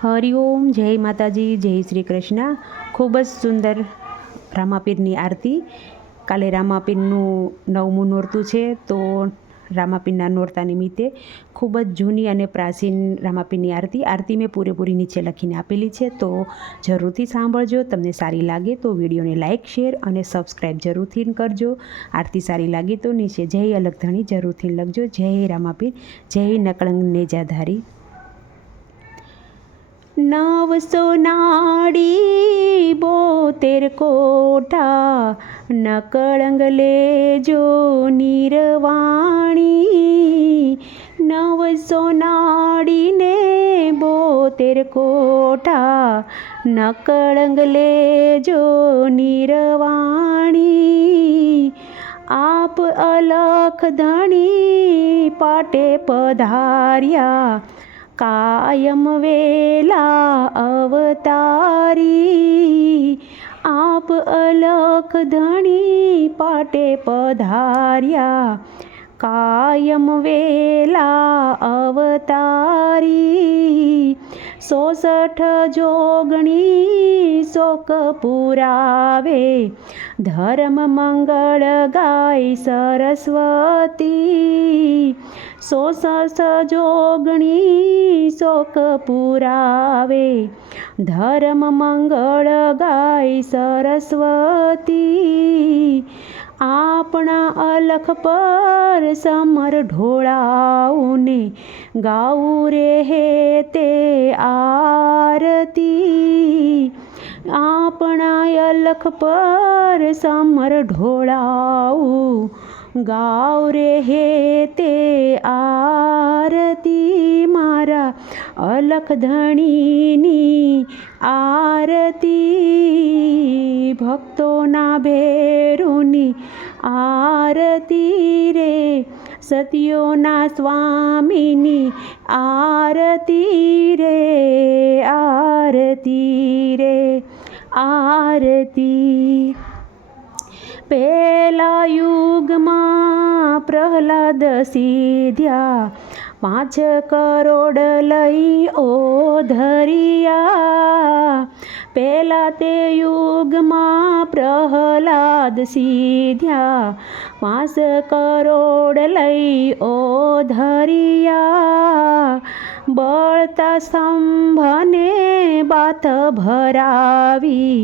હરિઓમ, જય માતાજી, જય શ્રી કૃષ્ણ. ખૂબ જ સુંદર રામાપીરની આરતી. કાલે રામાપીરનું 9મું નોરતું છે, તો રામાપીરના નોરતા નિમિત્તે ખૂબ જ જૂની અને પ્રાચીન રામાપીરની આરતી મેં પૂરેપૂરી નીચે લખીને આપેલી છે, તો જરૂરથી સાંભળજો. તમને સારી લાગે તો વિડીયોને લાઇક, શેર અને સબસ્ક્રાઈબ જરૂરથી કરજો. આરતી સારી લાગે તો નીચે જય અલગધણી જરૂરથી લખજો. જય રામાપીર, જય નકળંગ નેજાધારી. 900 નાડી 72 કોઠા, નકળંગ લેજો નિરવાણી. 900 નાડીને 72 કોઠા, નકળંગ લેજો નિરવાણી. આપ અલખ ધણી પાટે પધાર્યા, કાયમ વેલા અવતારી. આપ અલખ ધણી પાટે પધાર્યા, કાયમ વેલા અવતારી. 66 જોગણી શોક પુરાવે, ધર્મ મંગળ ગાય સરસ્વતી. 66 જોગણી શોક પુરાવે, ધર્મ મંગળ ગાય સરસ્વતી. આપણા અલખ પર સમર ઢોળાઉને, ગાઉ રે હે તે આરતી. આપણા અલખ પર સમર ઢોળાઉ, ગાવ રે હે તે આરતી. મારા અલખ ધણીની આરતી, ભક્તોના ભેરુની આરતી રે, સતીઓના સ્વામીની આરતી રે. આરતી રે આરતી. પહેલા યુગમાં પ્રહલાદ સીધ્યા, 5 કરોડ લઈ ઓધરિયા. પહેલા તે યુગમાં પ્રહલાદ સીધ્યા, 5 કરોડ લઈ ઓધરિયા. બળતા સ્તંભને બાથ ભરાવી,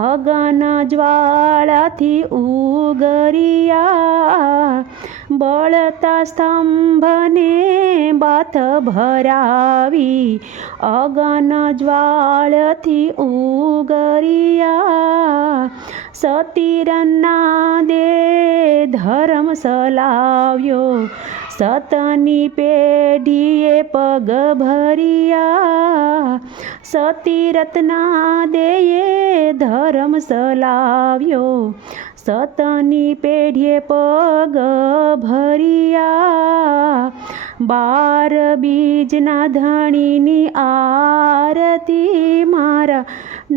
અગન જ્વાળાથી ઉગરિયા. બળતા સ્તંભને બાથ ભરાવી, અગન જ્વાળાથી ઉગરિયા. સતીરના દે ધર્મ સલાવ્યો, સતની પેઢીએ પગ ભર્યા. સતીરત્ના દેએ ધર્મ સલાવ્યો, સતની પેઢીએ પગ ભર્યા. 12 બીજના ધણીની આરતી, મારા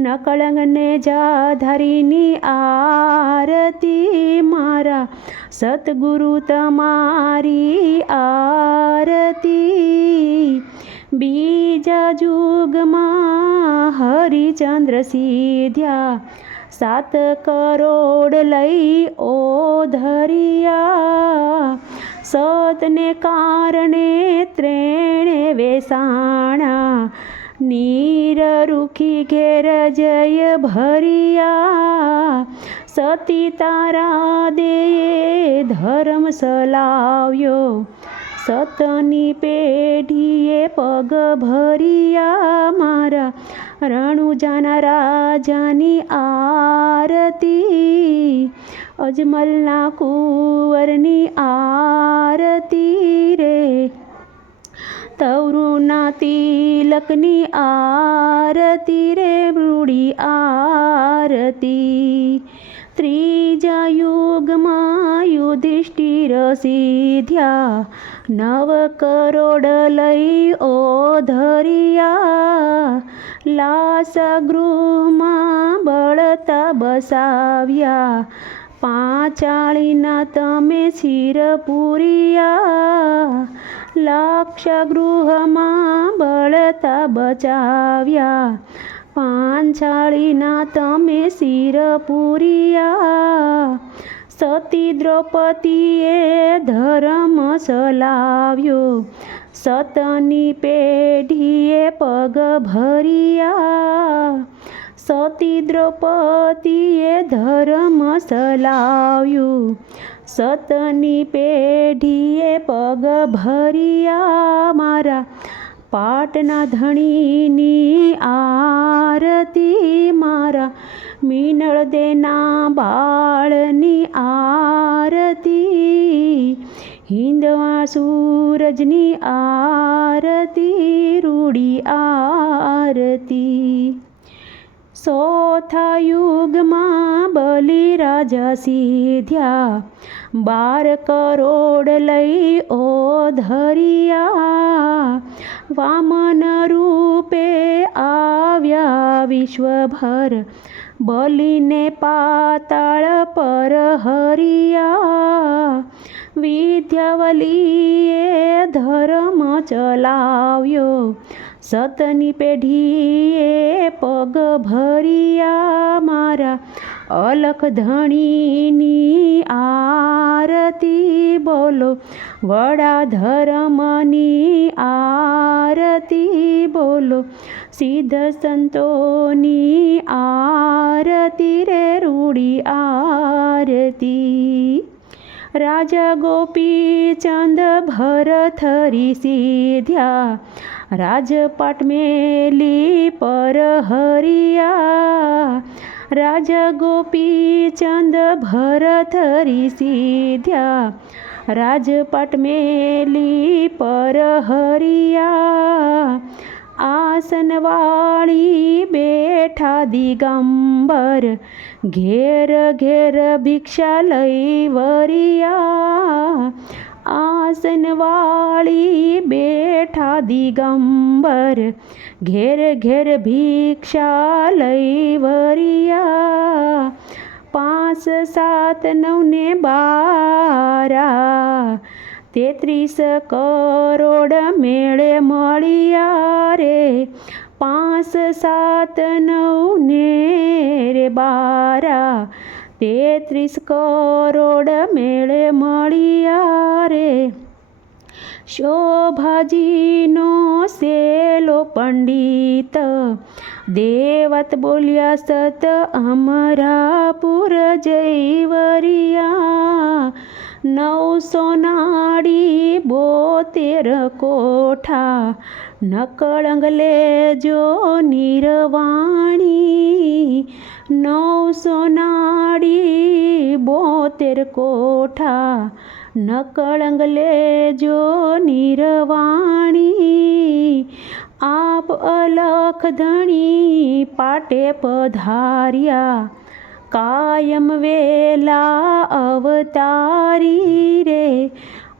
નકળંગ નેજાધારીની આરતી. મારા સતગુરુ તમારી આરતી. બીજા યુગમાં હરિચંદ્ર સીધ્યા, 7 કરોડ લઈ ઓધરિયા. સતને કારણે ત્રેણે વેસાણા, નીર રૂખી ઘેર જય ભરિયા. સતી તારા દેએ ધર્મ સલાવ્યો, સતની પેઢીએ પગ ભર્યા. મારા રણુજાના રાજાની આરતી, અજમલના કુંવરની આરતી રે. તવરુના તિલકની આરતી રે, રૂડી આરતી. ત્રીજા યુગમાં યુધિષ્ઠિર સીધ્યા, 9 કરોડ લઈ ઓધરિયા. લાસા ગૃહમાં બળતા બસાવ્યા, 5 આળીના તમે શિર પૂરિયા. લક્ષ ગૃહમાં બળતા બચાવ્યા, પાંચાળીના તમે શિર પૂર્યા. સતી દ્રૌપદીએ ધર્મ સલાવ્યો, સતની પેઢીએ પગ ભર્યા. સતી દ્રૌપદીએ ધર્મ સલાવ્યું, સતની પેઢીએ પગ ભર્યા. મારા પાટના ધણીની આરતી, મારા મીનળ દેના બાળની આરતી, હિંદવા સૂરજની આરતી, રૂડી આરતી. ચોથા યુગમાં બલિરાજા સીધ્યા, 12 કરોડ લઈ ઓધર્યા. વામન રૂપે આવ્યા વિશ્વભર, બલિને પાતાળ પર હરિયા. વિદ્યાવલીએ ધર્મ ચલાવ્યો, સતની પેઢીએ પગ ભર્યા. મારા અલખ ધણીની આરતી, બોલો વડા ધર્મની આરતી, બોલો સિદ્ધ સંતોની આરતી રે, રૂડી આરતી. રાજા ગોપીચંદ ભરથરી સીધ્યા, રાજપાટ મેલી પર હરિયા. રાજા ગોપીચંદ ભરથરી સીધ્યા, રાજપાટ મેલી પર હરિયા. આસનવાળી બેઠા દિગંબર, ઘેર ઘેર ભિક્ષા લઈ વરિયા. આસનવાળી બેઠા દિગંબર, ઘેર ઘેર ભિક્ષા લઈ વરિયા. 5, 7, 9 ને 12, 33 કરોડ મેળે મળ્યા રે. 5, 7, 9 ને 12, 33 કરોડ મેળે મળ્યા રે. શોભાજીનો સેલો પંડિત, દેવત બોલ્યા સત અમરાપુર જઈ વરિયા. 900 72 કોઠા, નકળંગ લેજો નિર્વાણી. 972 કોઠા, નકળંગ લેજો નિર્વાણી. આપ અલખ ધણી પાટે પધાર્યા, કાયમ વેલા અવતારી રે.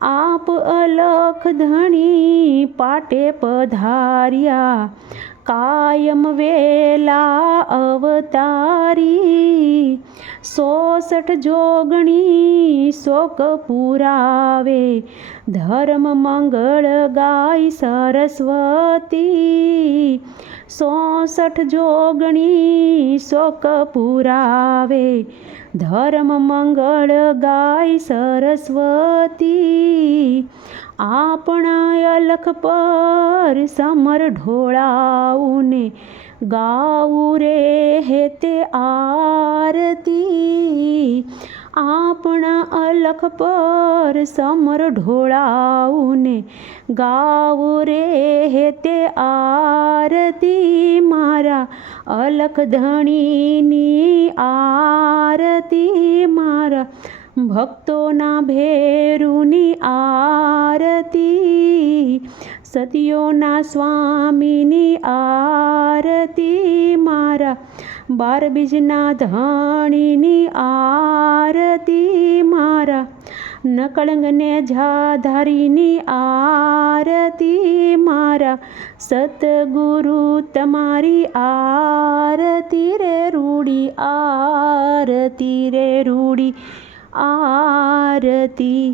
આપ અલખ ધણી પાટે પધાર્યા, કાયમ વેલા અવતારી. 66 જોગણી શોક પુરાવે, ધર્મ મંગળ ગાય સરસ્વતી. 66 જોગણી શોક પુરાવે, ધર્મ મંગળ ગાય સરસ્વતી. આપણા અલખ પર સમર ઢોળાવુને, ગાવું રે હેતે આરતી. આપણા અલખ પર સમર ઢોળાવુને, ગાવું રે હેતે આરતી. મારા અલખ ધણીની આરતી, મારા ભક્તોના ભેરુની આરતી. સતીઓના સ્વામીની આરતી, મારા 12 બીજના ધણીની આરતી. મારા નકળંગને જાધારીની આરતી. મારા સતગુરુ તમારી આરતી રે, રૂડી આરતી રે, રૂડી આરતી.